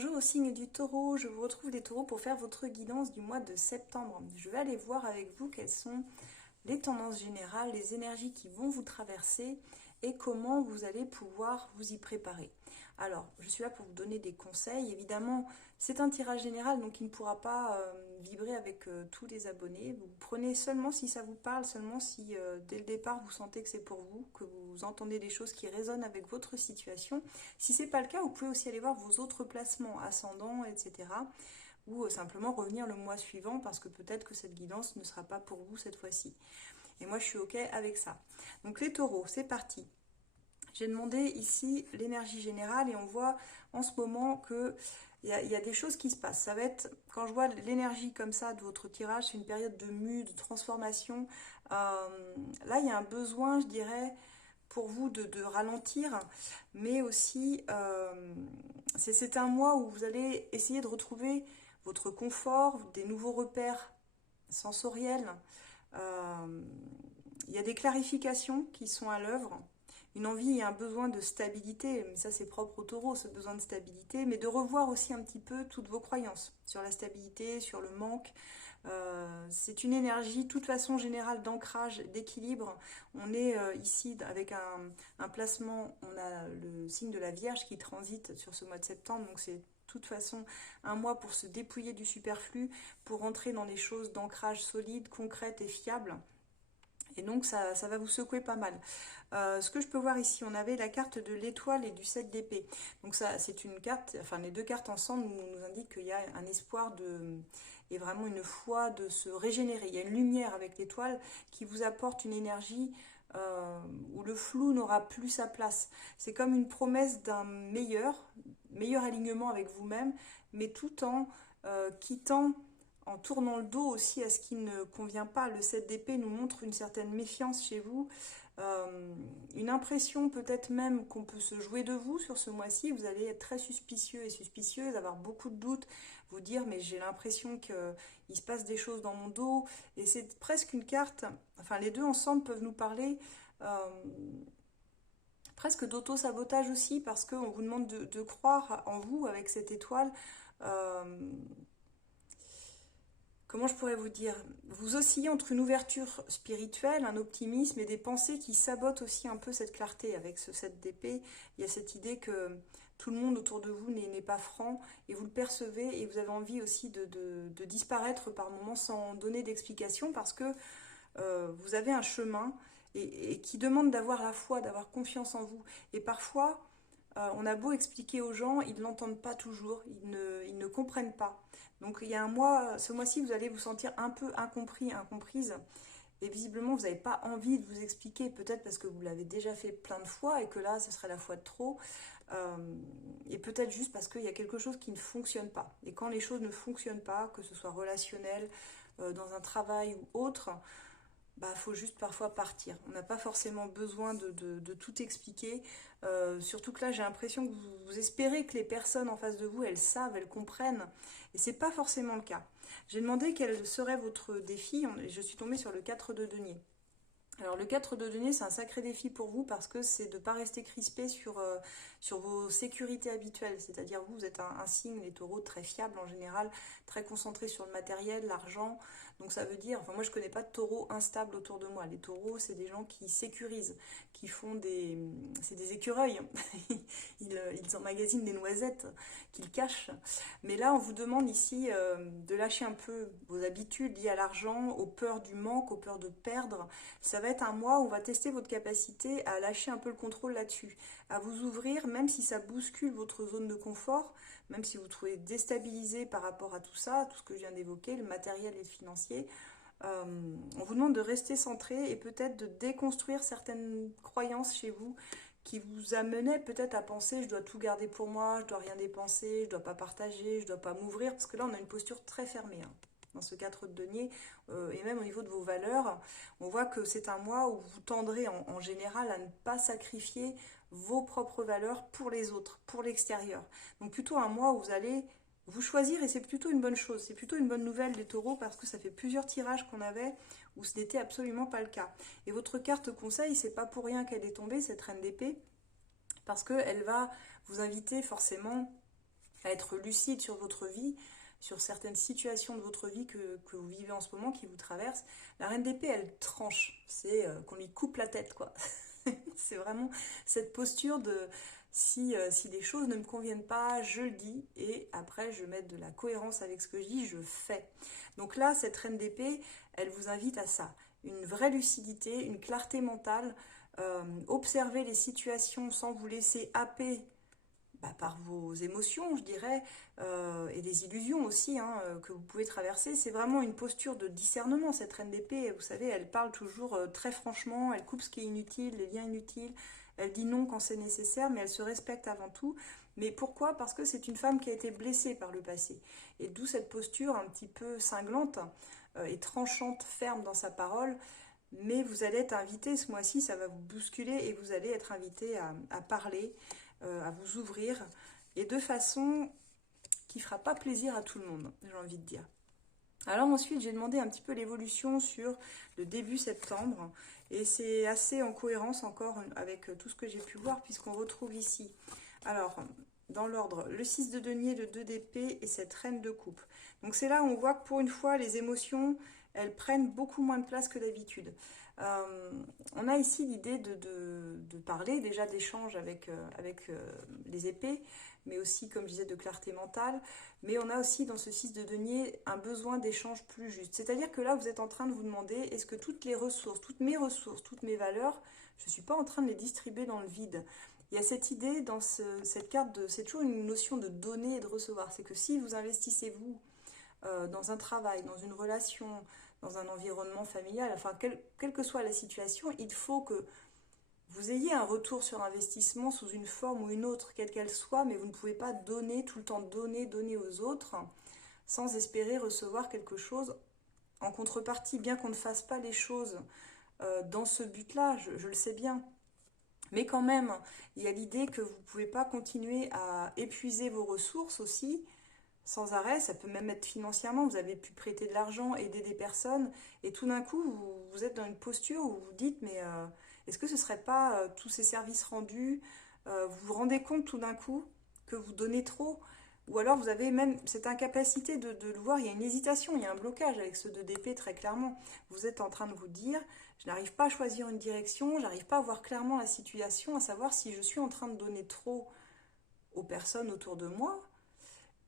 Bonjour au signe du taureau, je vous retrouve les taureaux pour faire votre guidance du mois de septembre. Je vais aller voir avec vous quelles sont les tendances générales, les énergies qui vont vous traverser et comment vous allez pouvoir vous y préparer. Alors, je suis là pour vous donner des conseils. Évidemment, c'est un tirage général, donc il ne pourra pas vibrer avec tous les abonnés. Vous prenez seulement si ça vous parle, seulement si dès le départ vous sentez que c'est pour vous, que vous entendez des choses qui résonnent avec votre situation. Si ce n'est pas le cas, vous pouvez aussi aller voir vos autres placements, ascendants, etc. Ou simplement revenir le mois suivant parce que peut-être que cette guidance ne sera pas pour vous cette fois-ci. Et moi, je suis OK avec ça. Donc les taureaux, c'est parti. J'ai demandé ici l'énergie générale et on voit en ce moment que il y a des choses qui se passent. Ça va être, quand je vois l'énergie comme ça de votre tirage, c'est une période de mue, de transformation. Là, il y a un besoin, je dirais, pour vous de ralentir, mais aussi c'est un mois où vous allez essayer de retrouver votre confort, des nouveaux repères sensoriels. Euh, il y a des clarifications qui sont à l'œuvre, une envie et un besoin de stabilité, mais ça c'est propre au taureau, ce besoin de stabilité, mais de revoir aussi un petit peu toutes vos croyances sur la stabilité, sur le manque. C'est une énergie, de toute façon générale, d'ancrage, d'équilibre. On est ici avec un placement, on a le signe de la Vierge qui transite sur ce mois de septembre, donc c'est de toute façon un mois pour se dépouiller du superflu, pour rentrer dans des choses d'ancrage solide, concrètes et fiables. Et donc ça va vous secouer pas mal. Ce que je peux voir ici, on avait la carte de l'étoile et du 7 d'épée. Donc ça, c'est une carte, enfin les deux cartes ensemble nous indiquent qu'il y a un espoir et vraiment une foi de se régénérer. Il y a une lumière avec l'étoile qui vous apporte une énergie où le flou n'aura plus sa place. C'est comme une promesse d'un meilleur alignement avec vous-même, mais tout en quittant, en tournant le dos aussi à ce qui ne convient pas. Le 7 d'épée nous montre une certaine méfiance chez vous, une impression peut-être même qu'on peut se jouer de vous sur ce mois-ci. Vous allez être très suspicieux et suspicieuse, avoir beaucoup de doutes, vous dire mais j'ai l'impression qu'il se passe des choses dans mon dos. Et c'est presque une carte, enfin les deux ensemble peuvent nous parler presque d'auto-sabotage aussi parce qu'on vous demande de croire en vous avec cette étoile. Euh, Comment je pourrais vous dire, vous oscillez entre une ouverture spirituelle, un optimisme et des pensées qui sabotent aussi un peu cette clarté. Avec ce 7 d'épée, il y a cette idée que tout le monde autour de vous n'est pas franc et vous le percevez et vous avez envie aussi de disparaître par moments sans donner d'explication parce que vous avez un chemin et qui demande d'avoir la foi, d'avoir confiance en vous. Et parfois, on a beau expliquer aux gens, ils ne l'entendent pas toujours, ils ne comprennent pas. Donc il y a un mois, ce mois-ci, vous allez vous sentir un peu incompris, incomprise. Et visiblement, vous n'avez pas envie de vous expliquer, peut-être parce que vous l'avez déjà fait plein de fois et que là, ce serait la fois de trop. Euh, et peut-être juste parce qu'il y a quelque chose qui ne fonctionne pas. Et quand les choses ne fonctionnent pas, que ce soit relationnel, dans un travail ou autre, bah, faut juste parfois partir. On n'a pas forcément besoin de tout expliquer. Surtout que là, j'ai l'impression que vous espérez que les personnes en face de vous, elles savent, elles comprennent. Et c'est pas forcément le cas. J'ai demandé quel serait votre défi. Je suis tombée sur le 4 de denier. Alors le 4 de denier, c'est un sacré défi pour vous parce que c'est de ne pas rester crispé sur vos sécurités habituelles. C'est-à-dire vous êtes un signe, les taureaux, très fiable en général, très concentré sur le matériel, l'argent. Donc ça veut dire, enfin moi je connais pas de taureaux instables autour de moi. Les taureaux, c'est des gens qui sécurisent, qui font c'est des écureuils. Ils emmagasinent des noisettes qu'ils cachent. Mais là, on vous demande ici de lâcher un peu vos habitudes liées à l'argent, aux peurs du manque, aux peurs de perdre. Ça va être un mois où on va tester votre capacité à lâcher un peu le contrôle là-dessus, à vous ouvrir, même si ça bouscule votre zone de confort, même si vous vous trouvez déstabilisé par rapport à tout ça, tout ce que je viens d'évoquer, le matériel et le financier. On vous demande de rester centré et peut-être de déconstruire certaines croyances chez vous qui vous amenaient peut-être à penser je dois tout garder pour moi, je dois rien dépenser, je dois pas partager, je dois pas m'ouvrir, parce que là on a une posture très fermée hein, dans ce 4 de denier, et même au niveau de vos valeurs, on voit que c'est un mois où vous tendrez en général à ne pas sacrifier vos propres valeurs pour les autres, pour l'extérieur. Donc plutôt un mois où vous allez vous choisir et c'est plutôt une bonne chose, c'est plutôt une bonne nouvelle des taureaux parce que ça fait plusieurs tirages qu'on avait où ce n'était absolument pas le cas. Et votre carte conseil, c'est pas pour rien qu'elle est tombée, cette reine d'épée, parce qu'elle va vous inviter forcément à être lucide sur votre vie, sur certaines situations de votre vie que vous vivez en ce moment, qui vous traversent. La reine d'épée, elle tranche, c'est qu'on lui coupe la tête, quoi. C'est vraiment cette posture de si des choses ne me conviennent pas, je le dis, et après je mets de la cohérence avec ce que je dis, je fais. Donc là, cette reine d'épée, elle vous invite à ça, une vraie lucidité, une clarté mentale, observer les situations sans vous laisser happer par vos émotions, je dirais, et des illusions aussi que vous pouvez traverser. C'est vraiment une posture de discernement, cette reine d'épée. Vous savez, elle parle toujours très franchement, elle coupe ce qui est inutile, les liens inutiles, elle dit non quand c'est nécessaire, mais elle se respecte avant tout. Mais pourquoi? Parce que c'est une femme qui a été blessée par le passé. Et d'où cette posture un petit peu cinglante et tranchante, ferme dans sa parole. Mais vous allez être invité ce mois-ci, ça va vous bousculer et vous allez être invité à parler, à vous ouvrir, et de façon qui fera pas plaisir à tout le monde, j'ai envie de dire. Alors ensuite, j'ai demandé un petit peu l'évolution sur le début septembre, et c'est assez en cohérence encore avec tout ce que j'ai pu voir, puisqu'on retrouve ici, alors, dans l'ordre, le 6 de denier, le 2 d'épée et cette reine de coupe. Donc c'est là où on voit que pour une fois, les émotions, elles prennent beaucoup moins de place que d'habitude. On a ici l'idée de parler déjà d'échange avec les épées, mais aussi, comme je disais, de clarté mentale. Mais on a aussi dans ce 6 de denier un besoin d'échange plus juste. C'est-à-dire que là, vous êtes en train de vous demander, est-ce que toutes les ressources, toutes mes valeurs, je ne suis pas en train de les distribuer dans le vide? Il y a cette idée dans cette carte, c'est toujours une notion de donner et de recevoir. C'est que si vous investissez vous dans un travail, dans une relation, dans un environnement familial, enfin quelle que soit la situation, il faut que vous ayez un retour sur investissement sous une forme ou une autre, quelle qu'elle soit, mais vous ne pouvez pas donner tout le temps, donner aux autres sans espérer recevoir quelque chose en contrepartie, bien qu'on ne fasse pas les choses dans ce but-là, je le sais bien. Mais quand même, il y a l'idée que vous ne pouvez pas continuer à épuiser vos ressources aussi, sans arrêt. Ça peut même être financièrement, vous avez pu prêter de l'argent, aider des personnes, et tout d'un coup, vous êtes dans une posture où vous vous dites, mais est-ce que ce ne serait pas tous ces services rendus, vous vous rendez compte tout d'un coup que vous donnez trop, ou alors vous avez même cette incapacité de le voir, il y a une hésitation, il y a un blocage avec ce 2 d'épée très clairement. Vous êtes en train de vous dire, je n'arrive pas à choisir une direction, j'arrive pas à voir clairement la situation, à savoir si je suis en train de donner trop aux personnes autour de moi,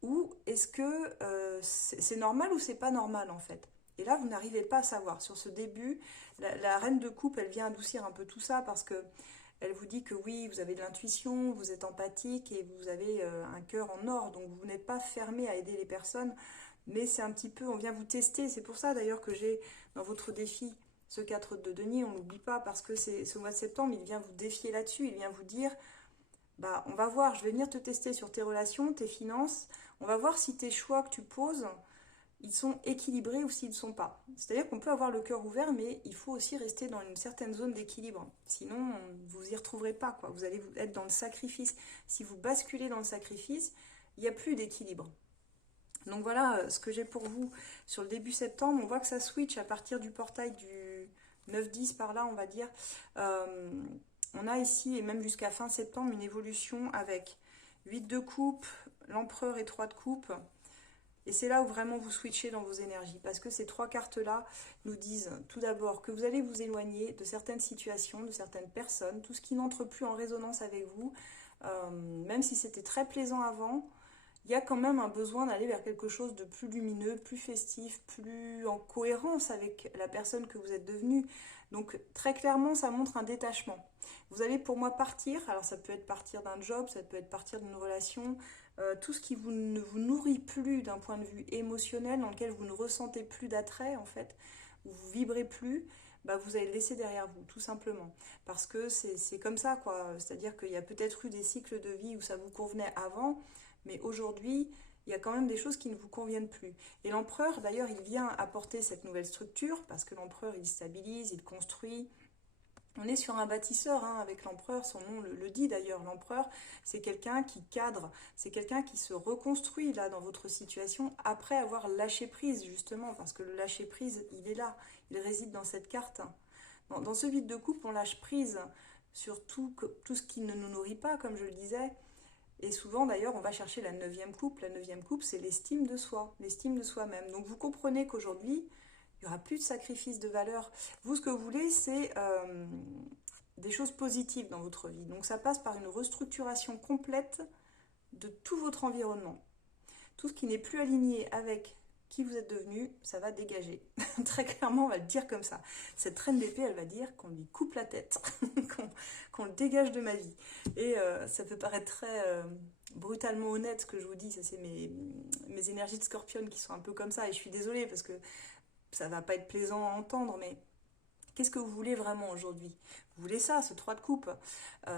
ou est-ce que c'est normal ou c'est pas normal en fait. Et là, vous n'arrivez pas à savoir. Sur ce début, la reine de coupe, elle vient adoucir un peu tout ça parce que elle vous dit que oui, vous avez de l'intuition, vous êtes empathique et vous avez un cœur en or, donc vous n'êtes pas fermé à aider les personnes, mais c'est un petit peu, on vient vous tester. C'est pour ça d'ailleurs que j'ai dans votre défi ce 4 de denier, on n'oublie pas, parce que c'est ce mois de septembre, il vient vous défier là-dessus, il vient vous dire, bah on va voir, je vais venir te tester sur tes relations, tes finances, on va voir si tes choix que tu poses, ils sont équilibrés ou s'ils ne sont pas. C'est-à-dire qu'on peut avoir le cœur ouvert, mais il faut aussi rester dans une certaine zone d'équilibre. Sinon, vous y retrouverez pas, quoi. Vous allez être dans le sacrifice. Si vous basculez dans le sacrifice, il n'y a plus d'équilibre. Donc voilà ce que j'ai pour vous sur le début septembre. On voit que ça switch à partir du portail du 9-10 par là, on va dire. On a ici, et même jusqu'à fin septembre, une évolution avec 8 de coupe, l'empereur et 3 de coupe. Et c'est là où vraiment vous switchez dans vos énergies. Parce que ces trois cartes-là nous disent tout d'abord que vous allez vous éloigner de certaines situations, de certaines personnes, tout ce qui n'entre plus en résonance avec vous. Même si c'était très plaisant avant, il y a quand même un besoin d'aller vers quelque chose de plus lumineux, plus festif, plus en cohérence avec la personne que vous êtes devenue. Donc très clairement, ça montre un détachement. Vous allez pour moi partir, alors ça peut être partir d'un job, ça peut être partir d'une relation, tout ce qui ne vous nourrit plus d'un point de vue émotionnel, dans lequel vous ne ressentez plus d'attrait en fait, où vous vibrez plus, bah vous allez le laisser derrière vous, tout simplement. Parce que c'est comme ça, quoi. C'est-à-dire qu'il y a peut-être eu des cycles de vie où ça vous convenait avant, mais aujourd'hui, il y a quand même des choses qui ne vous conviennent plus. Et l'empereur, d'ailleurs, il vient apporter cette nouvelle structure, parce que l'empereur, il stabilise, il construit. On est sur un bâtisseur avec l'empereur, son nom le dit d'ailleurs. L'empereur, c'est quelqu'un qui cadre, c'est quelqu'un qui se reconstruit là dans votre situation après avoir lâché prise, justement, parce que le lâcher prise, il est là, il réside dans cette carte. Dans ce vide de coupe, on lâche prise sur tout ce qui ne nous nourrit pas, comme je le disais. Et souvent d'ailleurs on va chercher la neuvième coupe. La neuvième coupe c'est l'estime de soi, l'estime de soi-même. Donc vous comprenez qu'aujourd'hui il n'y aura plus de sacrifice de valeur. Vous ce que vous voulez c'est des choses positives dans votre vie. Donc ça passe par une restructuration complète de tout votre environnement. Tout ce qui n'est plus aligné avec qui vous êtes devenu, ça va dégager. Très clairement, on va le dire comme ça. Cette reine d'épée, elle va dire qu'on lui coupe la tête, qu'on le dégage de ma vie. Et ça peut paraître très brutalement honnête ce que je vous dis. Ça, c'est mes énergies de scorpion qui sont un peu comme ça. Et je suis désolée parce que ça va pas être plaisant à entendre, mais qu'est-ce que vous voulez vraiment aujourd'hui? Vous voulez ça, ce 3 de coupe.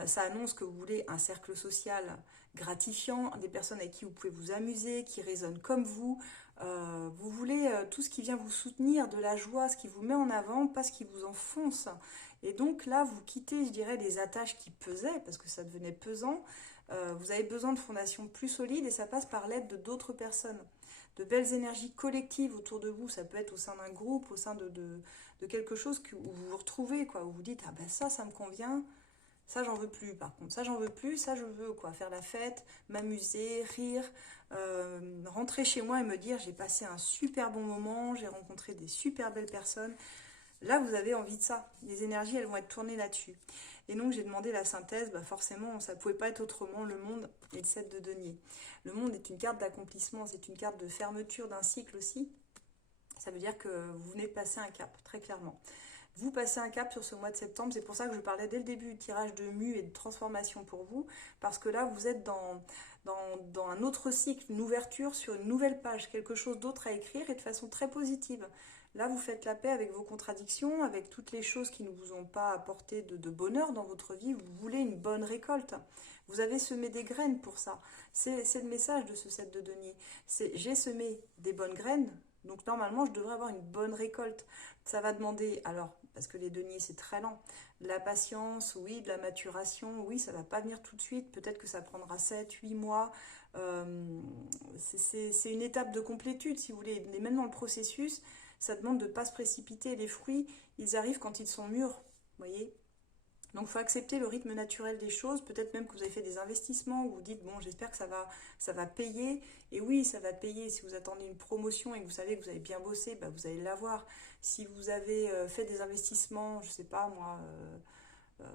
Ça annonce que vous voulez un cercle social gratifiant, des personnes avec qui vous pouvez vous amuser, qui résonnent comme vous. Vous voulez tout ce qui vient vous soutenir, de la joie, ce qui vous met en avant, pas ce qui vous enfonce. Et donc là, vous quittez, je dirais, les attaches qui pesaient, parce que ça devenait pesant. Vous avez besoin de fondations plus solides et ça passe par l'aide de d'autres personnes. De belles énergies collectives autour de vous, ça peut être au sein d'un groupe, au sein de quelque chose où vous vous retrouvez, quoi, où vous dites, ah ben ça me convient, ça j'en veux plus par contre, ça j'en veux plus, ça je veux, quoi, faire la fête, m'amuser, rire, rentrer chez moi et me dire, j'ai passé un super bon moment, j'ai rencontré des super belles personnes. Là, vous avez envie de ça. Les énergies, elles vont être tournées là-dessus. Et donc, j'ai demandé la synthèse. Bah forcément, ça ne pouvait pas être autrement. Le monde et le 7 de denier. Le monde est une carte d'accomplissement. C'est une carte de fermeture d'un cycle aussi. Ça veut dire que vous venez de passer un cap, très clairement. Vous passez un cap sur ce mois de septembre. C'est pour ça que je parlais dès le début du tirage de mue et de transformation pour vous. Parce que là, vous êtes dans un autre cycle, une ouverture sur une nouvelle page. Quelque chose d'autre à écrire et de façon très positive. Là, vous faites la paix avec vos contradictions, avec toutes les choses qui ne vous ont pas apporté de bonheur dans votre vie. Vous voulez une bonne récolte. Vous avez semé des graines pour ça. C'est le message de ce 7 de denier. C'est j'ai semé des bonnes graines, donc normalement, je devrais avoir une bonne récolte. Ça va demander, alors, parce que les deniers, c'est très lent, de la patience, oui, de la maturation, oui, ça ne va pas venir tout de suite. Peut-être que ça prendra 7, 8 mois. C'est une étape de complétude, si vous voulez. Mais même dans le processus, ça demande de ne pas se précipiter. Les fruits, ils arrivent quand ils sont mûrs, vous voyez. Donc il faut accepter le rythme naturel des choses. Peut-être même que vous avez fait des investissements où vous dites, bon, j'espère que ça va payer. Et oui, ça va payer. Si vous attendez une promotion et que vous savez que vous avez bien bossé, bah, vous allez l'avoir. Si vous avez fait des investissements, je ne sais pas moi, euh,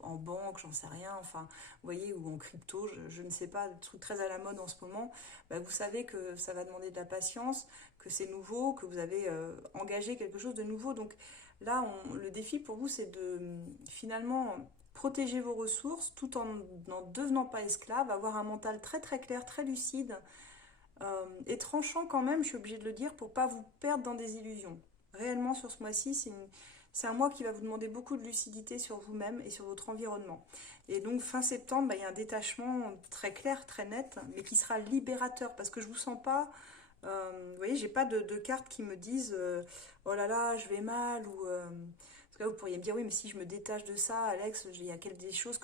en banque, j'en sais rien, enfin, vous voyez, ou en crypto, je ne sais pas, des trucs très à la mode en ce moment, bah, vous savez que ça va demander de la patience, que c'est nouveau, que vous avez engagé quelque chose de nouveau. Donc là, le défi pour vous, c'est de finalement protéger vos ressources tout en n'en devenant pas esclave, avoir un mental très très clair, très lucide et tranchant quand même, je suis obligée de le dire, pour pas vous perdre dans des illusions. Réellement, sur ce mois-ci, c'est un mois qui va vous demander beaucoup de lucidité sur vous-même et sur votre environnement. Et donc, fin septembre, bah, il y a un détachement très clair, très net, mais qui sera libérateur, parce que je ne vous sens pas... vous voyez, j'ai pas de cartes qui me disent oh là là, je vais mal, ou... parce que là, vous pourriez me dire, oui, mais si je me détache de ça, Alex, il y a des choses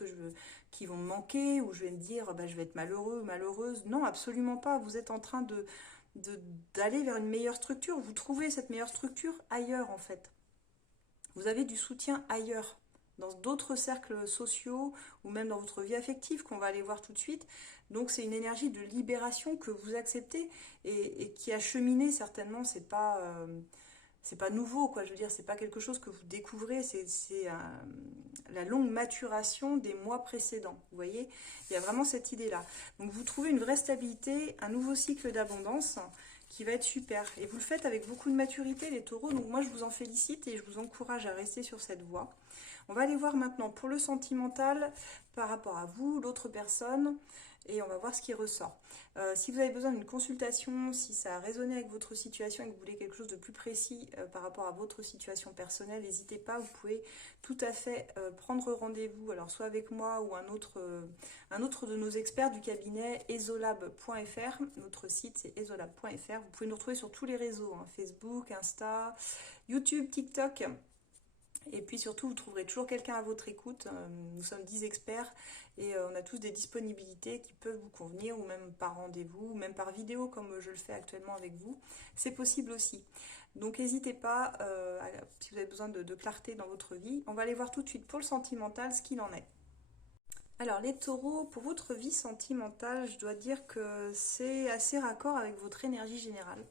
qui vont me manquer, ou je vais me dire, bah, je vais être malheureux, malheureuse. Non, absolument pas. Vous êtes en train d'aller vers une meilleure structure. Vous trouvez cette meilleure structure ailleurs, en fait. Vous avez du soutien ailleurs, dans d'autres cercles sociaux ou même dans votre vie affective qu'on va aller voir tout de suite. Donc c'est une énergie de libération que vous acceptez et qui a cheminé certainement. C'est pas nouveau, quoi. Je veux dire, c'est pas quelque chose que vous découvrez. C'est la longue maturation des mois précédents. Vous voyez, il y a vraiment cette idée-là. Donc vous trouvez une vraie stabilité, un nouveau cycle d'abondance qui va être super. Et vous le faites avec beaucoup de maturité, les taureaux. Donc moi, je vous en félicite et je vous encourage à rester sur cette voie. On va aller voir maintenant pour le sentimental par rapport à vous, l'autre personne, et on va voir ce qui ressort. Si vous avez besoin d'une consultation, si ça a résonné avec votre situation et que vous voulez quelque chose de plus précis par rapport à votre situation personnelle, n'hésitez pas, vous pouvez tout à fait prendre rendez-vous, alors soit avec moi ou un autre de nos experts du cabinet esolab.fr. Notre site c'est esolab.fr. Vous pouvez nous retrouver sur tous les réseaux, hein, Facebook, Insta, YouTube, TikTok. Et puis surtout, vous trouverez toujours quelqu'un à votre écoute. Nous sommes 10 experts et on a tous des disponibilités qui peuvent vous convenir, ou même par rendez-vous, ou même par vidéo comme je le fais actuellement avec vous. C'est possible aussi. Donc n'hésitez pas, si vous avez besoin de clarté dans votre vie. On va aller voir tout de suite pour le sentimental ce qu'il en est. Alors les taureaux, pour votre vie sentimentale, je dois dire que c'est assez raccord avec votre énergie générale.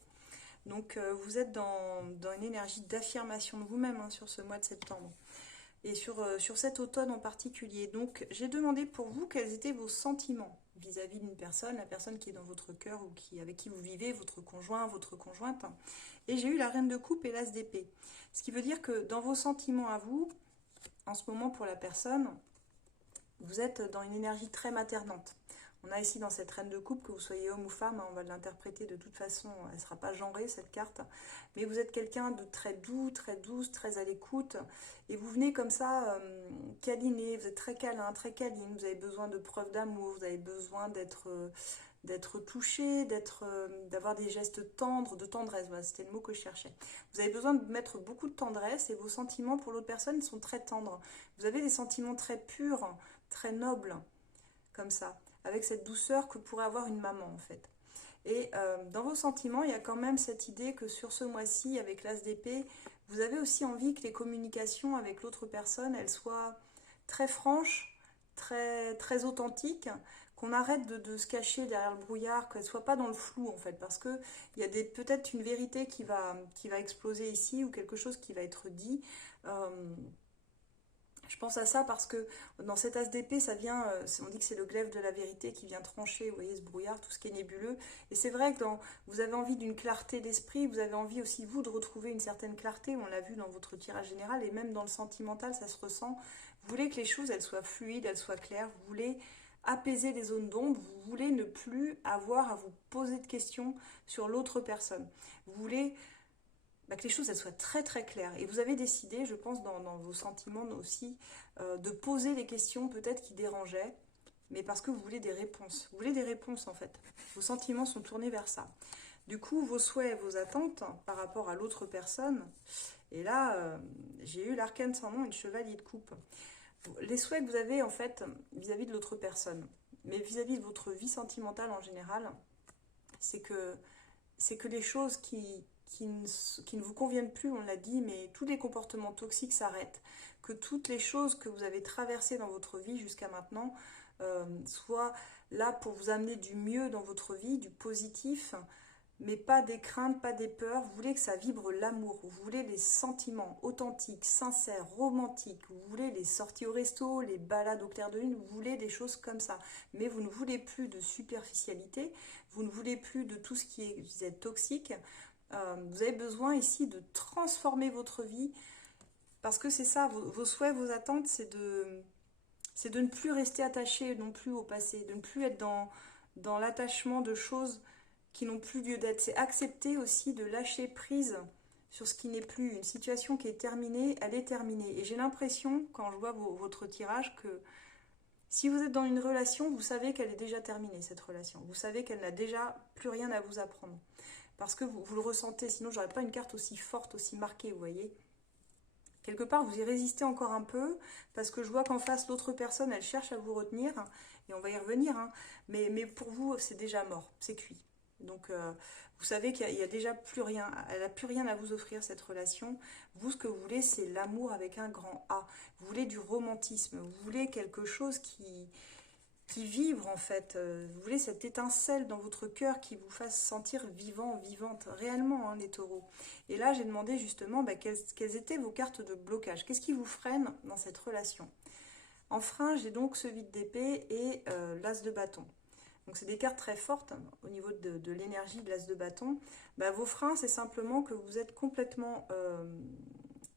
Donc vous êtes dans une énergie d'affirmation de vous-même hein, sur ce mois de septembre et sur cet automne en particulier. Donc j'ai demandé pour vous quels étaient vos sentiments vis-à-vis d'une personne, la personne qui est dans votre cœur ou avec qui vous vivez, votre conjoint, votre conjointe. Et j'ai eu la reine de coupe et l'as d'épée. Ce qui veut dire que dans vos sentiments à vous, en ce moment pour la personne, vous êtes dans une énergie très maternante. On a ici dans cette reine de coupe, que vous soyez homme ou femme, on va l'interpréter de toute façon, elle ne sera pas genrée cette carte, mais vous êtes quelqu'un de très doux, très douce, très à l'écoute, et vous venez comme ça câliner, vous êtes très câlin, très câline, vous avez besoin de preuves d'amour, vous avez besoin d'être touché, d'avoir des gestes tendres, de tendresse, voilà, c'était le mot que je cherchais. Vous avez besoin de mettre beaucoup de tendresse et vos sentiments pour l'autre personne sont très tendres. Vous avez des sentiments très purs, très nobles, comme ça, avec cette douceur que pourrait avoir une maman en fait. Et dans vos sentiments, il y a quand même cette idée que sur ce mois-ci, avec l'as d'épée, vous avez aussi envie que les communications avec l'autre personne, elles soient très franches, très authentiques, qu'on arrête de se cacher derrière le brouillard, qu'elles ne soient pas dans le flou en fait, parce qu'il y a peut-être une vérité qui va exploser ici ou quelque chose qui va être dit. Je pense à ça parce que dans cet as d'épée, ça vient, on dit que c'est le glaive de la vérité qui vient trancher, vous voyez, ce brouillard, tout ce qui est nébuleux. Et c'est vrai que vous avez envie d'une clarté d'esprit, vous avez envie aussi, vous, de retrouver une certaine clarté, on l'a vu dans votre tirage général, et même dans le sentimental, ça se ressent. Vous voulez que les choses, elles soient fluides, elles soient claires, vous voulez apaiser les zones d'ombre, vous voulez ne plus avoir à vous poser de questions sur l'autre personne. Vous voulez que les choses elles soient très très claires. Et vous avez décidé, je pense, dans vos sentiments aussi, de poser les questions peut-être qui dérangeaient, mais parce que vous voulez des réponses. Vous voulez des réponses en fait. Vos sentiments sont tournés vers ça. Du coup, vos souhaits, vos attentes par rapport à l'autre personne, et là, j'ai eu l'arcane sans nom et le chevalier de coupe. Les souhaits que vous avez en fait vis-à-vis de l'autre personne, mais vis-à-vis de votre vie sentimentale en général, c'est que les choses qui ne vous conviennent plus, on l'a dit, mais tous les comportements toxiques s'arrêtent, que toutes les choses que vous avez traversées dans votre vie jusqu'à maintenant soient là pour vous amener du mieux dans votre vie, du positif, mais pas des craintes, pas des peurs. Vous voulez que ça vibre l'amour, vous voulez les sentiments authentiques, sincères, romantiques, vous voulez les sorties au resto, les balades au clair de lune, vous voulez des choses comme ça. Mais vous ne voulez plus de superficialité, vous ne voulez plus de tout ce qui est toxique. Vous avez besoin ici de transformer votre vie parce que c'est ça, vos souhaits, vos attentes, c'est de ne plus rester attaché non plus au passé, de ne plus être dans l'attachement de choses qui n'ont plus lieu d'être. C'est accepter aussi de lâcher prise sur ce qui n'est plus. Une situation qui est terminée, elle est terminée. Et j'ai l'impression, quand je vois votre tirage, que si vous êtes dans une relation, vous savez qu'elle est déjà terminée, cette relation. Vous savez qu'elle n'a déjà plus rien à vous apprendre. Parce que vous le ressentez, sinon j'aurais pas une carte aussi forte, aussi marquée, vous voyez. Quelque part, vous y résistez encore un peu, parce que je vois qu'en face, l'autre personne, elle cherche à vous retenir, et on va y revenir, hein, mais pour vous, c'est déjà mort, c'est cuit. Donc, vous savez qu'il y a déjà plus rien, elle n'a plus rien à vous offrir, cette relation. Vous, ce que vous voulez, c'est l'amour avec un grand A. Vous voulez du romantisme, vous voulez quelque chose qui vibre en fait. Vous voulez cette étincelle dans votre cœur qui vous fasse sentir vivant, vivante, réellement, hein, les taureaux. Et là, j'ai demandé justement quelles étaient vos cartes de blocage. Qu'est-ce qui vous freine dans cette relation? En frein, j'ai donc ce vide d'épée et l'as de bâton. Donc c'est des cartes très fortes hein, au niveau de l'énergie de l'as de bâton. Vos freins, c'est simplement que vous êtes complètement...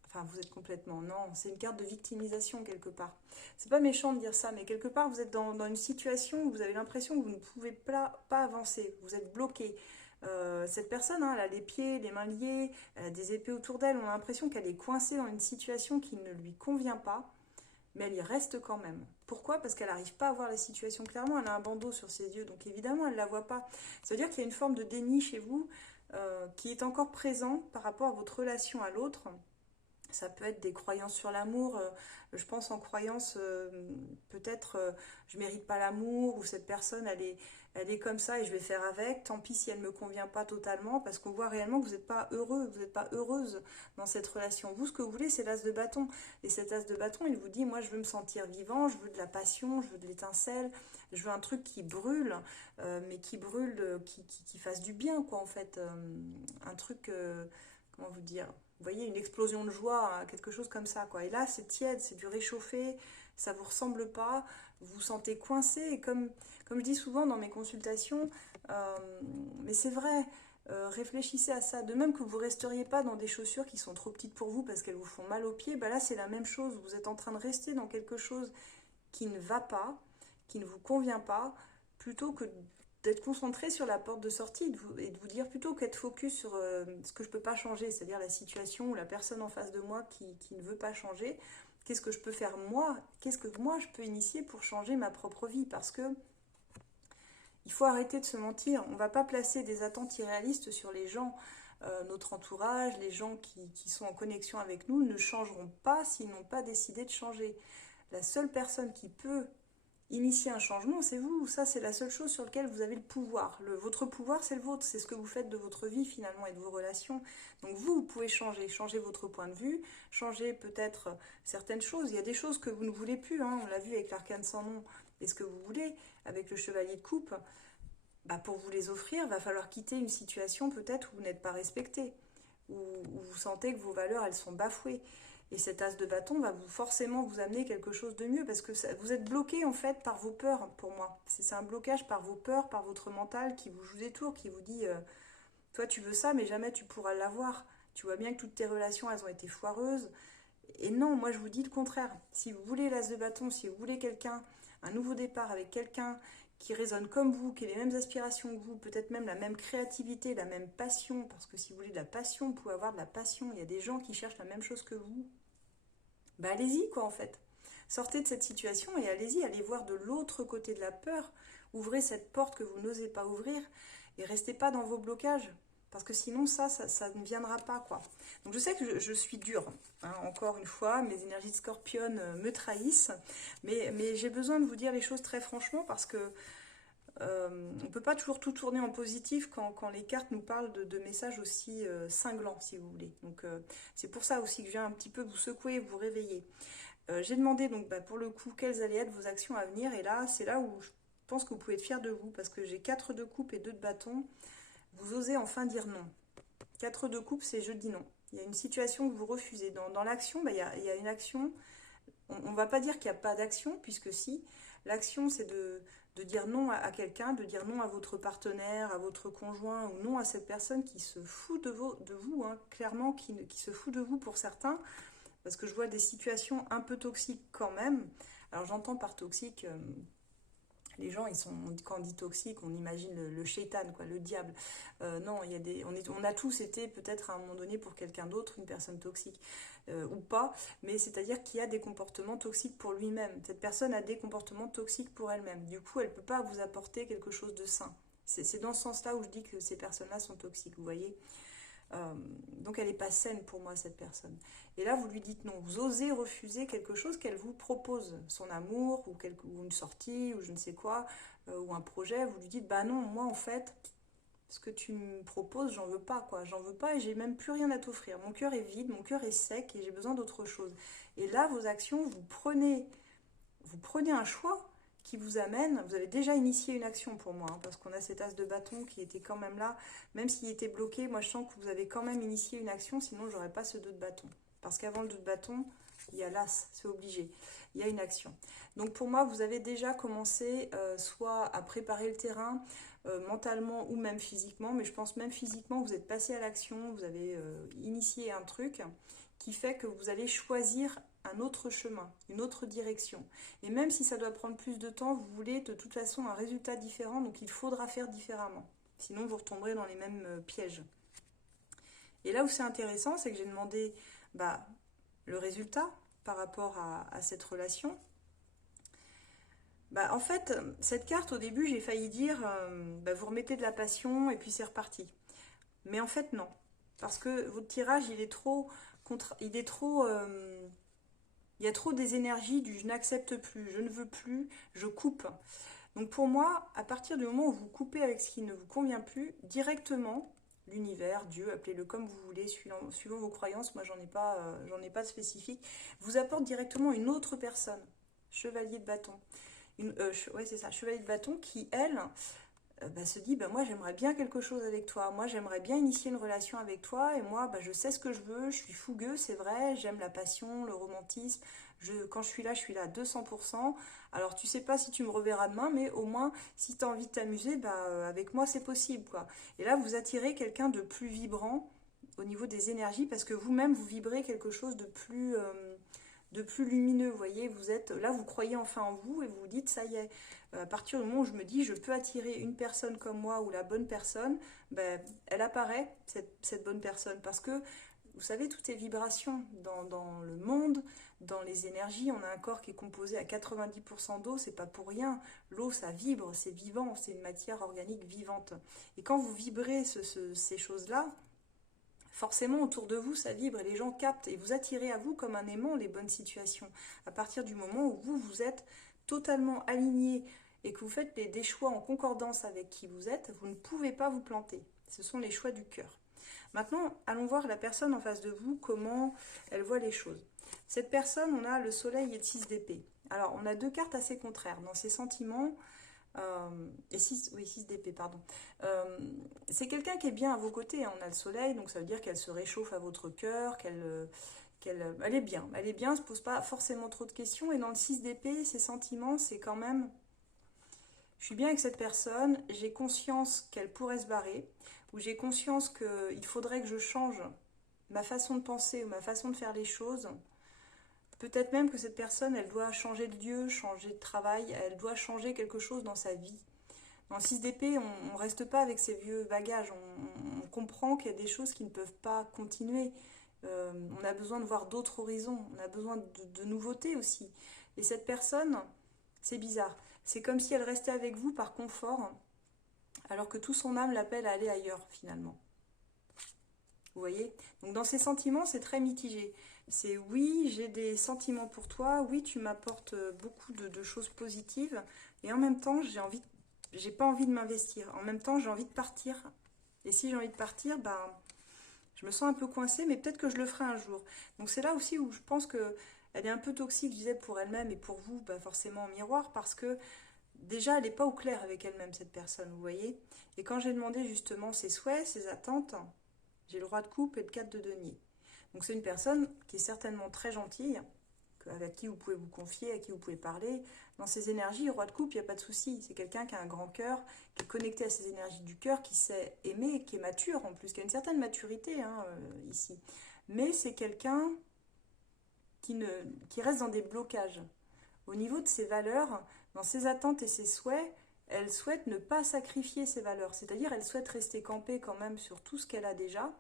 Enfin, vous êtes complètement... Non, c'est une carte de victimisation quelque part. C'est pas méchant de dire ça, mais quelque part, vous êtes dans une situation où vous avez l'impression que vous ne pouvez pas avancer. Vous êtes bloqué. Cette personne, hein, elle a les pieds, les mains liés, elle a des épées autour d'elle. On a l'impression qu'elle est coincée dans une situation qui ne lui convient pas, mais elle y reste quand même. Pourquoi? Parce qu'elle n'arrive pas à voir la situation clairement. Elle a un bandeau sur ses yeux, donc évidemment, elle ne la voit pas. Ça veut dire qu'il y a une forme de déni chez vous qui est encore présent par rapport à votre relation à l'autre. Ça peut être des croyances sur l'amour. Je pense en croyances, peut-être je mérite pas l'amour, ou cette personne elle est comme ça et je vais faire avec. Tant pis si elle me convient pas totalement, parce qu'on voit réellement que vous n'êtes pas heureux, vous n'êtes pas heureuse dans cette relation. Vous, ce que vous voulez, c'est l'as de bâton. Et cet as de bâton, il vous dit, moi je veux me sentir vivant, je veux de la passion, je veux de l'étincelle, je veux un truc qui brûle, mais qui brûle, qui fasse du bien, quoi, en fait. Un truc, comment vous dire, vous voyez, une explosion de joie, hein, quelque chose comme ça, quoi. Et là, c'est tiède, c'est du réchauffé, ça vous ressemble pas, vous vous sentez coincé, et comme je dis souvent dans mes consultations, euh, mais c'est vrai, réfléchissez à ça. De même que vous ne resteriez pas dans des chaussures qui sont trop petites pour vous parce qu'elles vous font mal aux pieds, bah là, c'est la même chose. Vous êtes en train de rester dans quelque chose qui ne va pas, qui ne vous convient pas, plutôt que d'être concentré sur la porte de sortie et de vous dire plutôt qu'être focus sur ce que je ne peux pas changer, c'est-à-dire la situation ou la personne en face de moi qui ne veut pas changer. Qu'est-ce que je peux faire moi? Qu'est-ce que moi je peux initier pour changer ma propre vie? Parce que il faut arrêter de se mentir. On ne va pas placer des attentes irréalistes sur les gens. Notre entourage, les gens qui sont en connexion avec nous ne changeront pas s'ils n'ont pas décidé de changer. La seule personne qui peut initier un changement, c'est vous. Ça, c'est la seule chose sur laquelle vous avez le pouvoir. Votre pouvoir, c'est le vôtre. C'est ce que vous faites de votre vie, finalement, et de vos relations. Donc vous pouvez changer votre point de vue, changer peut-être certaines choses. Il y a des choses que vous ne voulez plus, hein. On l'a vu avec l'arcane sans nom. Et ce que vous voulez, avec le chevalier de coupe, bah pour vous les offrir, il va falloir quitter une situation peut-être où vous n'êtes pas respecté, où vous sentez que vos valeurs, elles sont bafouées. Et cet as de bâton va forcément vous amener quelque chose de mieux, parce que vous êtes bloqué en fait par vos peurs, pour moi. C'est un blocage par vos peurs, par votre mental qui vous joue des tours, qui vous dit toi tu veux ça mais jamais tu pourras l'avoir. Tu vois bien que toutes tes relations elles ont été foireuses. Et non, moi je vous dis le contraire. Si vous voulez l'as de bâton, si vous voulez quelqu'un, un nouveau départ avec quelqu'un qui résonne comme vous, qui a les mêmes aspirations que vous, peut-être même la même créativité, la même passion, parce que si vous voulez de la passion, vous pouvez avoir de la passion. Il y a des gens qui cherchent la même chose que vous. Bah allez-y quoi en fait. Sortez de cette situation et allez-y, allez voir de l'autre côté de la peur. Ouvrez cette porte que vous n'osez pas ouvrir et restez pas dans vos blocages. Parce que sinon ça ne viendra pas quoi. Donc je sais que je suis dure, hein, encore une fois, mes énergies de scorpionne me trahissent, mais j'ai besoin de vous dire les choses très franchement parce que on ne peut pas toujours tout tourner en positif quand les cartes nous parlent de messages aussi cinglants, si vous voulez. Donc c'est pour ça aussi que je viens un petit peu vous secouer, vous réveiller. J'ai demandé donc bah, pour le coup quelles allaient être vos actions à venir, et là c'est là où je pense que vous pouvez être fiers de vous, parce que j'ai 4 de coupe et 2 de bâton. Vous osez enfin dire non. 4 de coupe, c'est je dis non. Il y a une situation que vous refusez. Dans l'action, bah, il y a une action. On ne va pas dire qu'il n'y a pas d'action, puisque si. L'action, c'est de dire non à quelqu'un, de dire non à votre partenaire, à votre conjoint, ou non à cette personne qui se fout de vous, hein, clairement, qui se fout de vous pour certains, parce que je vois des situations un peu toxiques quand même. Alors j'entends par toxique, les gens, quand on dit toxique, on imagine le shaitan, quoi, le diable. Non, on a tous été peut-être à un moment donné pour quelqu'un d'autre une personne toxique, ou pas, mais c'est-à-dire qu'il y a des comportements toxiques pour lui-même. Cette personne a des comportements toxiques pour elle-même. Du coup, elle ne peut pas vous apporter quelque chose de sain. C'est dans ce sens-là où je dis que ces personnes-là sont toxiques, vous voyez. Donc elle n'est pas saine pour moi, cette personne. Et là vous lui dites non, vous osez refuser quelque chose qu'elle vous propose, son amour ou une sortie ou je ne sais quoi, ou un projet. Vous lui dites bah non, moi en fait ce que tu me proposes j'en veux pas, quoi, j'en veux pas et j'ai même plus rien à t'offrir. Mon cœur est vide, mon cœur est sec et j'ai besoin d'autre chose. Et là vos actions, vous prenez un choix qui vous amène, vous avez déjà initié une action pour moi, hein, parce qu'on a cet as de bâton qui était quand même là, même s'il était bloqué, moi je sens que vous avez quand même initié une action, sinon j'aurais pas ce 2 de bâton. Parce qu'avant le 2 de bâton, il y a l'as, c'est obligé, il y a une action. Donc pour moi, vous avez déjà commencé soit à préparer le terrain, mentalement ou même physiquement, mais je pense même physiquement, vous êtes passé à l'action, vous avez initié un truc qui fait que vous allez choisir un autre chemin, une autre direction. Et même si ça doit prendre plus de temps, vous voulez de toute façon un résultat différent, donc il faudra faire différemment. Sinon, vous retomberez dans les mêmes pièges. Et là où c'est intéressant, c'est que j'ai demandé bah, le résultat par rapport à cette relation. Bah, en fait, cette carte, au début, j'ai failli dire bah, vous remettez de la passion et puis c'est reparti. Mais en fait, non. Parce que votre tirage, il est trop il est trop... il y a trop des énergies du je n'accepte plus, je ne veux plus, je coupe. Donc pour moi, à partir du moment où vous coupez avec ce qui ne vous convient plus, directement, l'univers, Dieu, appelez-le comme vous voulez, suivant vos croyances, moi j'en ai pas de spécifique, vous apporte directement une autre personne, chevalier de bâton. Ouais, c'est ça, chevalier de bâton qui, elle, se dit bah, moi j'aimerais bien quelque chose avec toi, moi j'aimerais bien initier une relation avec toi et moi je sais ce que je veux, je suis fougueux, c'est vrai, j'aime la passion, le romantisme, quand je suis là à 200%. Alors tu sais pas si tu me reverras demain, mais au moins si tu as envie de t'amuser, avec moi c'est possible quoi. Et là vous attirez quelqu'un de plus vibrant au niveau des énergies parce que vous-même vous vibrez quelque chose de plus lumineux, vous voyez, vous êtes là, vous croyez enfin en vous et vous vous dites ça y est, à partir du moment où je me dis je peux attirer une personne comme moi ou la bonne personne, elle apparaît cette bonne personne parce que vous savez tout est vibration dans le monde, dans les énergies, on a un corps qui est composé à 90% d'eau, c'est pas pour rien, l'eau ça vibre, c'est vivant, c'est une matière organique vivante et quand vous vibrez ces choses-là, forcément autour de vous ça vibre et les gens captent et vous attirez à vous comme un aimant les bonnes situations. À partir du moment où vous êtes totalement aligné et que vous faites des choix en concordance avec qui vous êtes, vous ne pouvez pas vous planter. Ce sont les choix du cœur. Maintenant, allons voir la personne en face de vous, comment elle voit les choses. Cette personne, on a le soleil et le 6 d'épée. Alors, on a deux cartes assez contraires. Dans ses sentiments, et 6, oui, 6 d'épée, pardon. C'est quelqu'un qui est bien à vos côtés, hein. On a le soleil, donc ça veut dire qu'elle se réchauffe à votre cœur, elle est bien. Elle est bien, elle ne se pose pas forcément trop de questions. Et dans le 6 d'épée, ses sentiments, c'est quand même... Je suis bien avec cette personne, j'ai conscience qu'elle pourrait se barrer, ou j'ai conscience qu'il faudrait que je change ma façon de penser ou ma façon de faire les choses. Peut-être même que cette personne, elle doit changer de lieu, changer de travail, elle doit changer quelque chose dans sa vie. Dans le 6 d'épée, on ne reste pas avec ses vieux bagages, on comprend qu'il y a des choses qui ne peuvent pas continuer. On a besoin de voir d'autres horizons, on a besoin de nouveautés aussi. Et cette personne, c'est bizarre. C'est comme si elle restait avec vous par confort, alors que tout son âme l'appelle à aller ailleurs finalement. Vous voyez? Donc dans ses sentiments, c'est très mitigé. C'est oui, j'ai des sentiments pour toi, oui, tu m'apportes beaucoup de choses positives, et en même temps, j'ai pas envie de m'investir. En même temps, j'ai envie de partir. Et si j'ai envie de partir, je me sens un peu coincée, mais peut-être que je le ferai un jour. Donc c'est là aussi où je pense que elle est un peu toxique, je disais, pour elle-même et pour vous, forcément en miroir, parce que déjà, elle n'est pas au clair avec elle-même, cette personne, vous voyez. Et quand j'ai demandé justement ses souhaits, ses attentes, j'ai le roi de coupe et le 4 de denier. Donc c'est une personne qui est certainement très gentille, avec qui vous pouvez vous confier, à qui vous pouvez parler. Dans ses énergies, roi de coupe, il n'y a pas de souci. C'est quelqu'un qui a un grand cœur, qui est connecté à ses énergies du cœur, qui sait aimer, qui est mature en plus, qui a une certaine maturité ici. Mais c'est quelqu'un qui reste dans des blocages. Au niveau de ses valeurs, dans ses attentes et ses souhaits, elle souhaite ne pas sacrifier ses valeurs. C'est-à-dire, elle souhaite rester campée quand même sur tout ce qu'elle a déjà.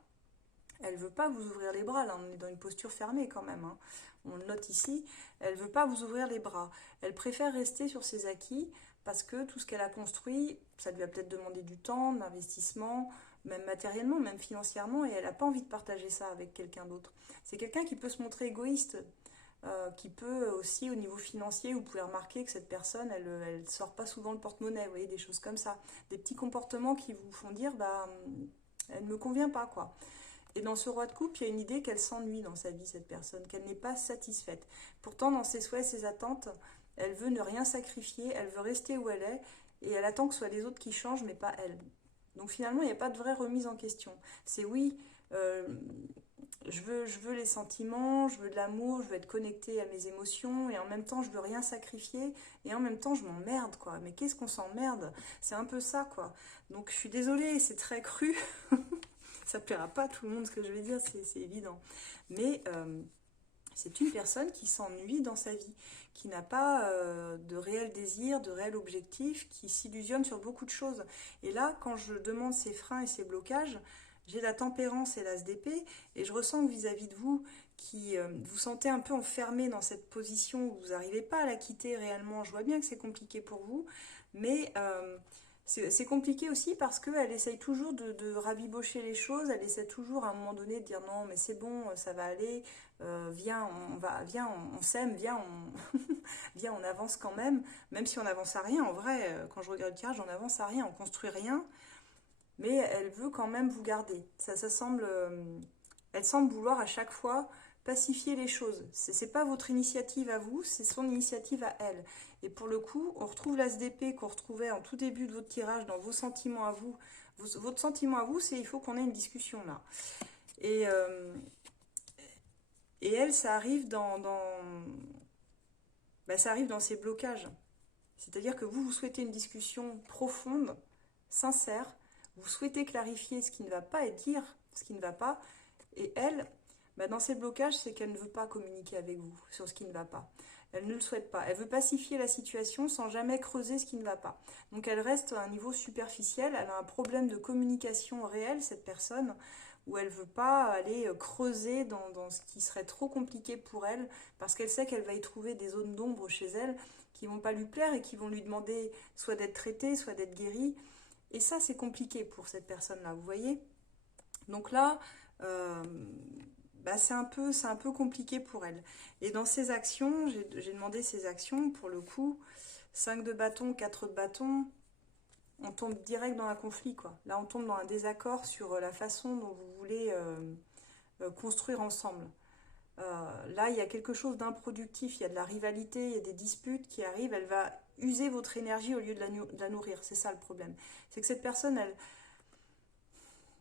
Elle ne veut pas vous ouvrir les bras, là on est dans une posture fermée quand même, hein. On le note ici, elle ne veut pas vous ouvrir les bras. Elle préfère rester sur ses acquis parce que tout ce qu'elle a construit, ça lui a peut-être demandé du temps, de l'investissement, même matériellement, même financièrement, et elle n'a pas envie de partager ça avec quelqu'un d'autre. C'est quelqu'un qui peut se montrer égoïste, qui peut aussi au niveau financier, vous pouvez remarquer que cette personne, elle sort pas souvent le porte-monnaie, vous voyez, des choses comme ça. Des petits comportements qui vous font dire, elle ne me convient pas, quoi. Et dans ce roi de coupe, il y a une idée qu'elle s'ennuie dans sa vie, cette personne, qu'elle n'est pas satisfaite. Pourtant, dans ses souhaits, ses attentes, elle veut ne rien sacrifier, elle veut rester où elle est, et elle attend que ce soit les autres qui changent, mais pas elle. Donc finalement, il n'y a pas de vraie remise en question. C'est oui, je veux les sentiments, je veux de l'amour, je veux être connectée à mes émotions, et en même temps, je veux rien sacrifier, et en même temps, je m'emmerde, quoi. Mais qu'est-ce qu'on s'emmerde? C'est un peu ça, quoi. Donc je suis désolée, c'est très cru. Ça ne plaira pas à tout le monde ce que je vais dire, c'est évident. Mais c'est une personne qui s'ennuie dans sa vie, qui n'a pas de réel désir, de réel objectif, qui s'illusionne sur beaucoup de choses. Et là, quand je demande ses freins et ses blocages, j'ai la tempérance et l'as d'épée, et je ressens que vis-à-vis de vous, qui vous sentez un peu enfermé dans cette position où vous n'arrivez pas à la quitter réellement. Je vois bien que c'est compliqué pour vous, mais C'est compliqué aussi parce qu'elle essaye toujours de rabibocher les choses, elle essaie toujours à un moment donné de dire non mais c'est bon, ça va aller, viens, on s'aime, viens, viens, on avance quand même si on avance à rien, en vrai, quand je regarde le tirage, on avance à rien, on construit rien, mais elle veut quand même vous garder. Ça semble, elle semble vouloir à chaque fois pacifier les choses. C'est pas votre initiative à vous, c'est son initiative à elle. Et pour le coup, on retrouve l'as d'épée qu'on retrouvait en tout début de votre tirage dans vos sentiments à vous. Votre sentiment à vous, c'est il faut qu'on ait une discussion là. Et, euh, et elle, ça arrive ça arrive dans ces blocages. C'est-à-dire que vous souhaitez une discussion profonde, sincère, vous souhaitez clarifier ce qui ne va pas et dire ce qui ne va pas, et elle, dans ces blocages, c'est qu'elle ne veut pas communiquer avec vous sur ce qui ne va pas. Elle ne le souhaite pas. Elle veut pacifier la situation sans jamais creuser ce qui ne va pas. Donc elle reste à un niveau superficiel, elle a un problème de communication réel, cette personne, où elle ne veut pas aller creuser dans ce qui serait trop compliqué pour elle, parce qu'elle sait qu'elle va y trouver des zones d'ombre chez elle qui ne vont pas lui plaire et qui vont lui demander soit d'être traitée, soit d'être guérie. Et ça, c'est compliqué pour cette personne-là, vous voyez. Donc là, euh, c'est un peu compliqué pour elle. Et dans ses actions, j'ai demandé ses actions, pour le coup, 5 de bâton, 4 de bâton, on tombe direct dans un conflit, quoi. Là, on tombe dans un désaccord sur la façon dont vous voulez construire ensemble. Là, il y a quelque chose d'improductif, il y a de la rivalité, il y a des disputes qui arrivent, elle va user votre énergie au lieu de la nourrir. C'est ça le problème. C'est que cette personne,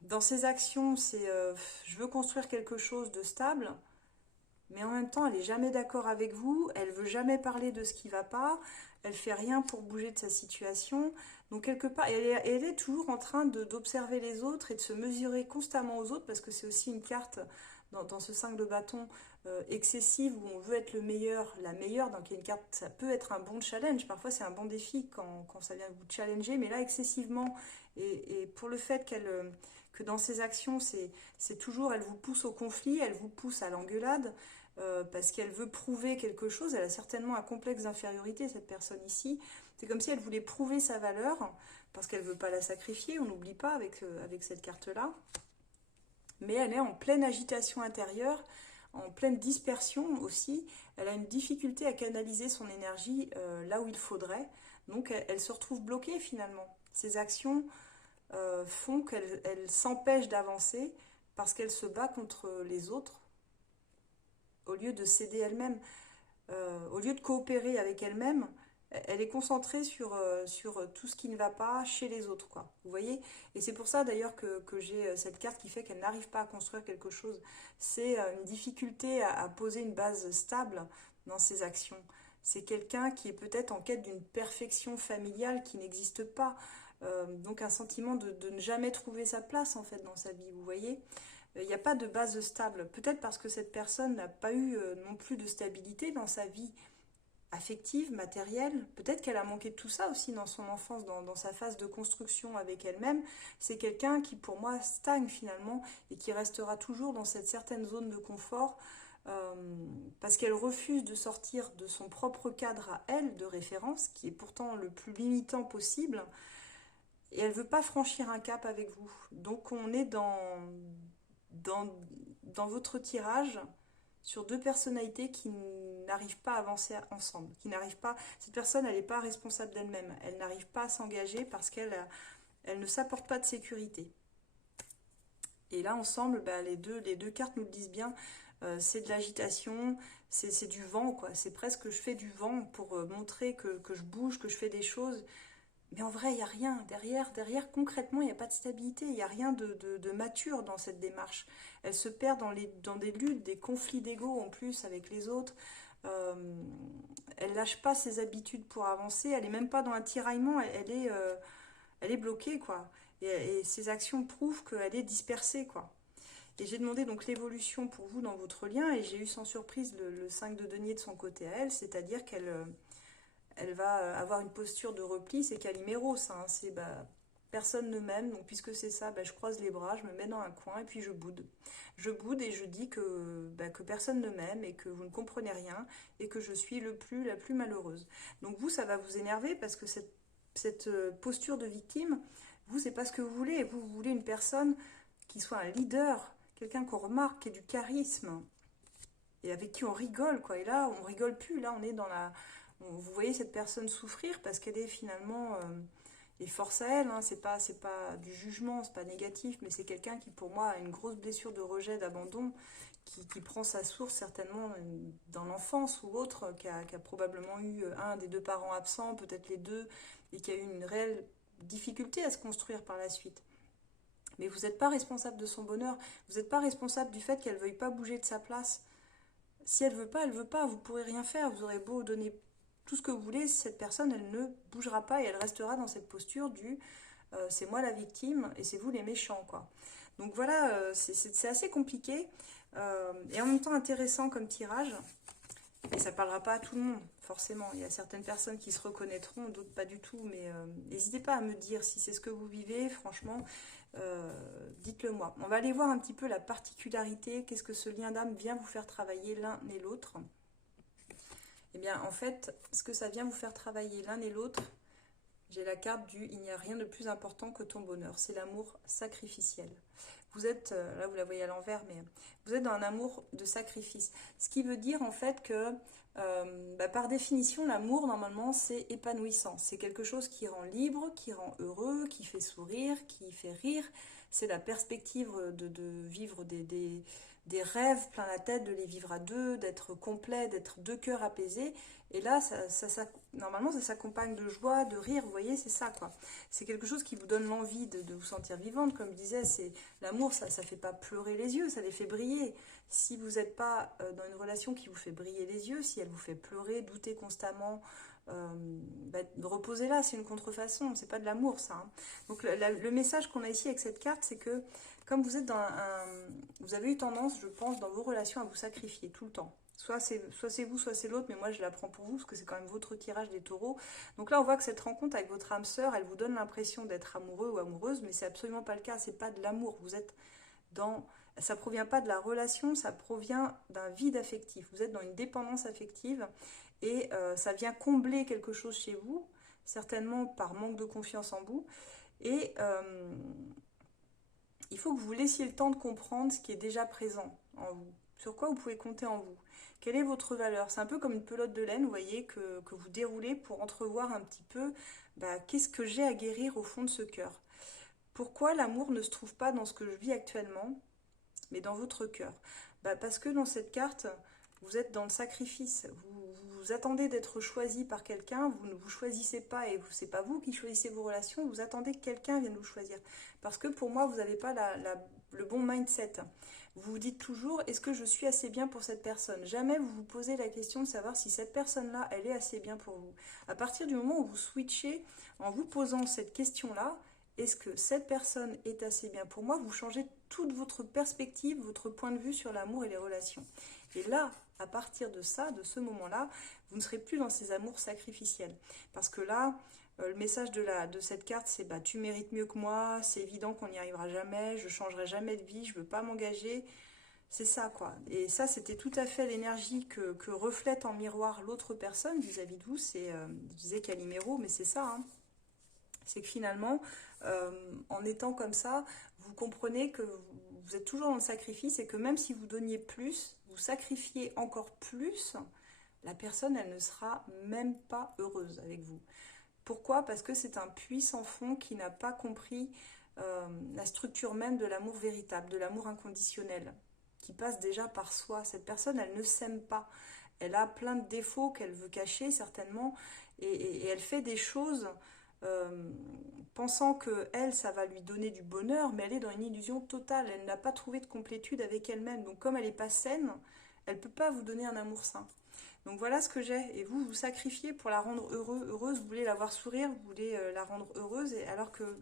dans ses actions, c'est je veux construire quelque chose de stable, mais en même temps, elle n'est jamais d'accord avec vous, elle veut jamais parler de ce qui ne va pas, elle fait rien pour bouger de sa situation. Donc quelque part, elle est toujours en train d'observer les autres et de se mesurer constamment aux autres, parce que c'est aussi une carte dans ce 5 de bâton excessive où on veut être le meilleur, la meilleure. Donc il y a une carte, ça peut être un bon challenge, parfois c'est un bon défi quand ça vient vous challenger, mais là excessivement. Et pour le fait que dans ses actions, c'est toujours, elle vous pousse au conflit, elle vous pousse à l'engueulade, parce qu'elle veut prouver quelque chose. Elle a certainement un complexe d'infériorité, cette personne ici. C'est comme si elle voulait prouver sa valeur, parce qu'elle ne veut pas la sacrifier, on n'oublie pas avec cette carte-là. Mais elle est en pleine agitation intérieure, en pleine dispersion aussi. Elle a une difficulté à canaliser son énergie là où il faudrait. Donc elle se retrouve bloquée finalement. Ses actions font qu'elle s'empêche d'avancer parce qu'elle se bat contre les autres au lieu de s'aider elle-même, au lieu de coopérer avec elle-même. Elle est concentrée sur tout ce qui ne va pas chez les autres, quoi. Vous voyez? Et c'est pour ça d'ailleurs que j'ai cette carte qui fait qu'elle n'arrive pas à construire quelque chose. C'est une difficulté à poser une base stable dans ses actions. C'est quelqu'un qui est peut-être en quête d'une perfection familiale qui n'existe pas. Donc un sentiment de ne jamais trouver sa place en fait dans sa vie, vous voyez? Il n'y a pas de base stable. Peut-être parce que cette personne n'a pas eu non plus de stabilité dans sa vie affective, matérielle. Peut-être qu'elle a manqué de tout ça aussi dans son enfance, dans sa phase de construction avec elle-même. C'est quelqu'un qui, pour moi, stagne finalement et qui restera toujours dans cette certaine zone de confort euh, parce qu'elle refuse de sortir de son propre cadre à elle de référence, qui est pourtant le plus limitant possible, et elle ne veut pas franchir un cap avec vous. Donc on est dans, dans votre tirage sur deux personnalités qui n'arrivent pas à avancer ensemble, qui n'arrivent pas. Cette personne, elle n'est pas responsable d'elle-même. Elle n'arrive pas à s'engager parce qu'elle ne s'apporte pas de sécurité. Et là, ensemble, les deux cartes nous le disent bien. C'est de l'agitation, c'est du vent, quoi. C'est presque que je fais du vent pour montrer que je bouge, que je fais des choses. Mais en vrai, il n'y a rien. Derrière, concrètement, il n'y a pas de stabilité. Il n'y a rien de mature dans cette démarche. Elle se perd dans des luttes, des conflits d'ego en plus avec les autres. Euh, elle lâche pas ses habitudes pour avancer. Elle n'est même pas dans un tiraillement. Elle est bloquée, quoi. Et ses actions prouvent qu'elle est dispersée, quoi. Et j'ai demandé donc l'évolution pour vous dans votre lien. Et j'ai eu sans surprise le 5 de denier de son côté à elle. C'est-à-dire elle va avoir une posture de repli, c'est Calimero, ça, hein, c'est personne ne m'aime, donc puisque c'est ça, je croise les bras, je me mets dans un coin et puis je boude. Je boude et je dis que personne ne m'aime et que vous ne comprenez rien et que je suis la plus malheureuse. Donc vous, ça va vous énerver parce que posture de victime, vous, c'est pas ce que vous voulez. Vous voulez une personne qui soit un leader, quelqu'un qu'on remarque, qui ait du charisme, et avec qui on rigole, quoi. Et là, on rigole plus. Là, on est dans la... vous voyez cette personne souffrir parce qu'elle est finalement... et force à elle, hein, c'est pas du jugement, c'est pas négatif, mais c'est quelqu'un qui, pour moi, a une grosse blessure de rejet, d'abandon, qui prend sa source certainement dans l'enfance ou autre, qui a probablement eu un des deux parents absents, peut-être les deux, et qui a eu une réelle difficulté à se construire par la suite. Mais vous n'êtes pas responsable de son bonheur, vous n'êtes pas responsable du fait qu'elle ne veuille pas bouger de sa place. Si elle veut pas, elle veut pas, vous pourrez rien faire, vous aurez beau donner tout ce que vous voulez, cette personne, elle ne bougera pas et elle restera dans cette posture du c'est moi la victime et c'est vous les méchants, quoi. Donc voilà, c'est assez compliqué et en même temps intéressant comme tirage. Et ça ne parlera pas à tout le monde, forcément. Il y a certaines personnes qui se reconnaîtront, d'autres pas du tout. Mais n'hésitez pas à me dire si c'est ce que vous vivez, franchement, dites-le moi. On va aller voir un petit peu la particularité, qu'est-ce que ce lien d'âme vient vous faire travailler l'un et l'autre. Eh bien, en fait, ce que ça vient vous faire travailler l'un et l'autre, j'ai la carte du « il n'y a rien de plus important que ton bonheur ». C'est l'amour sacrificiel. Vous êtes, là vous la voyez à l'envers, mais vous êtes dans un amour de sacrifice. Ce qui veut dire en fait que, par définition, l'amour, normalement, c'est épanouissant. C'est quelque chose qui rend libre, qui rend heureux, qui fait sourire, qui fait rire. C'est la perspective de vivre des rêves plein la tête, de les vivre à deux, d'être complet, d'être deux cœurs apaisés. Et là, normalement, ça s'accompagne de joie, de rire, vous voyez, c'est ça, quoi. C'est quelque chose qui vous donne l'envie de vous sentir vivante, comme je disais, c'est l'amour, ça fait pas pleurer les yeux, ça les fait briller. Si vous n'êtes pas dans une relation qui vous fait briller les yeux, si elle vous fait pleurer, douter constamment, reposez-la, c'est une contrefaçon, c'est pas de l'amour, ça. Hein. Donc le message qu'on a ici avec cette carte, c'est que comme vous êtes vous avez eu tendance, je pense, dans vos relations à vous sacrifier tout le temps. Soit c'est vous, soit c'est l'autre, mais moi je la prends pour vous, parce que c'est quand même votre tirage des taureaux. Donc là, on voit que cette rencontre avec votre âme sœur, elle vous donne l'impression d'être amoureux ou amoureuse, mais c'est absolument pas le cas, c'est pas de l'amour. Vous êtes dans... Ça provient pas de la relation, ça provient d'un vide affectif. Vous êtes dans une dépendance affective, et ça vient combler quelque chose chez vous, certainement par manque de confiance en vous, et... il faut que vous laissiez le temps de comprendre ce qui est déjà présent en vous. Sur quoi vous pouvez compter en vous. Quelle est votre valeur? C'est un peu comme une pelote de laine, vous voyez, que vous déroulez pour entrevoir un petit peu qu'est-ce que j'ai à guérir au fond de ce cœur. Pourquoi l'amour ne se trouve pas dans ce que je vis actuellement, mais dans votre cœur? Parce que dans cette carte, vous êtes dans le sacrifice. Vous attendez d'être choisi par quelqu'un, vous ne vous choisissez pas et c'est pas vous qui choisissez vos relations, vous attendez que quelqu'un vienne vous choisir. Parce que pour moi, vous n'avez pas le bon mindset. Vous vous dites toujours, est-ce que je suis assez bien pour cette personne? Jamais vous vous posez la question de savoir si cette personne-là, elle est assez bien pour vous. À partir du moment où vous switchez en vous posant cette question-là, est-ce que cette personne est assez bien pour moi? Vous changez toute votre perspective, votre point de vue sur l'amour et les relations. Et là, à partir de ça, de ce moment-là, vous ne serez plus dans ces amours sacrificiels. Parce que là, le message de cette carte, c'est tu mérites mieux que moi, c'est évident qu'on n'y arrivera jamais, je ne changerai jamais de vie, je ne veux pas m'engager. C'est ça, quoi. Et ça, c'était tout à fait l'énergie que reflète en miroir l'autre personne vis-à-vis de vous. C'est, je disais Calimero, mais c'est ça, hein. C'est que finalement, en étant comme ça, vous comprenez que vous êtes toujours dans le sacrifice et que même si vous donniez plus, vous sacrifiez encore plus, la personne, elle ne sera même pas heureuse avec vous. Pourquoi? Parce que c'est un puits sans fond qui n'a pas compris la structure même de l'amour véritable, de l'amour inconditionnel, qui passe déjà par soi. Cette personne, elle ne s'aime pas. Elle a plein de défauts qu'elle veut cacher, certainement, et elle fait des choses... pensant que elle, ça va lui donner du bonheur, mais elle est dans une illusion totale, elle n'a pas trouvé de complétude avec elle-même, donc comme elle n'est pas saine, elle ne peut pas vous donner un amour sain. Donc voilà ce que j'ai, et vous, vous sacrifiez pour la rendre heureuse, vous voulez la voir sourire, vous voulez la rendre heureuse, alors que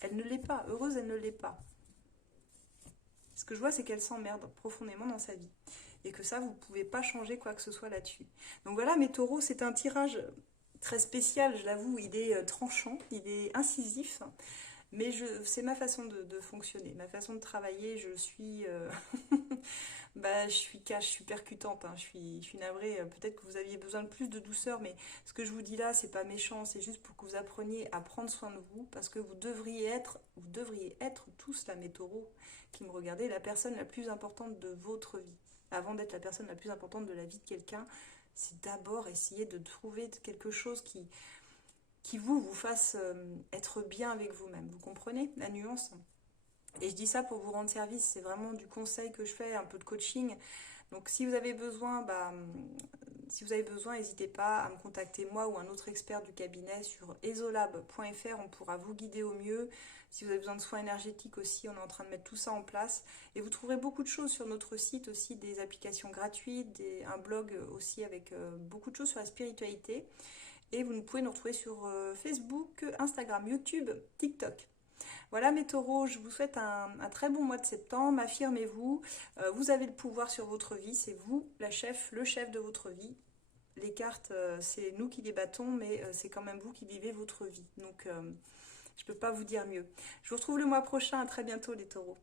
elle ne l'est pas, heureuse elle ne l'est pas. Ce que je vois, c'est qu'elle s'emmerde profondément dans sa vie, et que ça, vous ne pouvez pas changer quoi que ce soit là-dessus. Donc voilà, mes taureaux, c'est un tirage... très spécial, je l'avoue, il est tranchant, il est incisif, Mais c'est ma façon de fonctionner, ma façon de travailler. Je suis, bah, je suis cash, je suis percutante, hein, je suis navrée. Peut-être que vous aviez besoin de plus de douceur, mais ce que je vous dis là, c'est pas méchant, c'est juste pour que vous appreniez à prendre soin de vous, parce que vous devriez être tous là, mes taureaux qui me regardez, la personne la plus importante de votre vie. Avant d'être la personne la plus importante de la vie de quelqu'un, c'est d'abord essayer de trouver quelque chose qui vous fasse être bien avec vous-même. Vous comprenez la nuance? Et je dis ça pour vous rendre service, c'est vraiment du conseil que je fais, un peu de coaching. Donc si vous avez besoin, si vous avez besoin, n'hésitez pas à me contacter moi ou un autre expert du cabinet sur esolab.fr, on pourra vous guider au mieux. Si vous avez besoin de soins énergétiques aussi, on est en train de mettre tout ça en place. Et vous trouverez beaucoup de choses sur notre site aussi, des applications gratuites, un blog aussi avec beaucoup de choses sur la spiritualité. Et vous pouvez nous retrouver sur Facebook, Instagram, YouTube, TikTok. Voilà mes taureaux, je vous souhaite un très bon mois de septembre, affirmez-vous, vous avez le pouvoir sur votre vie, c'est vous le chef de votre vie. Les cartes, c'est nous qui les battons, mais c'est quand même vous qui vivez votre vie. Donc je ne peux pas vous dire mieux. Je vous retrouve le mois prochain, à très bientôt les taureaux.